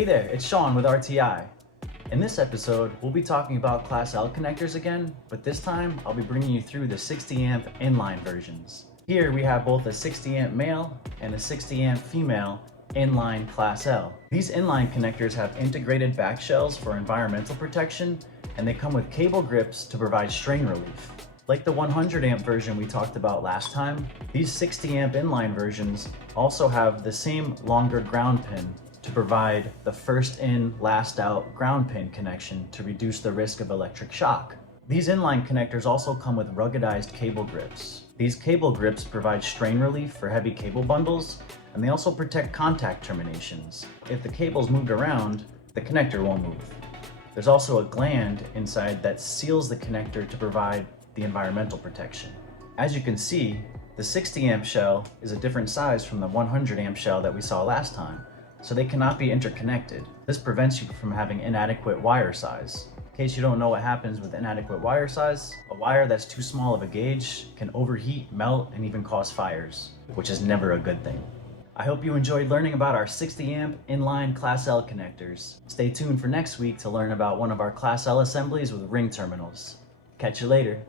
Hey there, it's Sean with RTI. In this episode, we'll be talking about Class L connectors again, but this time I'll be bringing you through the 60 amp inline versions. Here we have both a 60 amp male and a 60 amp female inline Class L. These inline connectors have integrated back shells for environmental protection, and they come with cable grips to provide strain relief. Like the 100 amp version we talked about last time, these 60 amp inline versions also have the same longer ground pin to provide the first in, last out ground pin connection to reduce the risk of electric shock. These inline connectors also come with ruggedized cable grips. These cable grips provide strain relief for heavy cable bundles, and they also protect contact terminations. If the cable's moved around, the connector won't move. There's also a gland inside that seals the connector to provide the environmental protection. As you can see, the 60 amp shell is a different size from the 100 amp shell that we saw last time, so they cannot be interconnected. This prevents you from having inadequate wire size. In case you don't know what happens with inadequate wire size, a wire that's too small of a gauge can overheat, melt, and even cause fires, which is never a good thing. I hope you enjoyed learning about our 60 amp inline Class L connectors. Stay tuned for next week to learn about one of our Class L assemblies with ring terminals. Catch you later.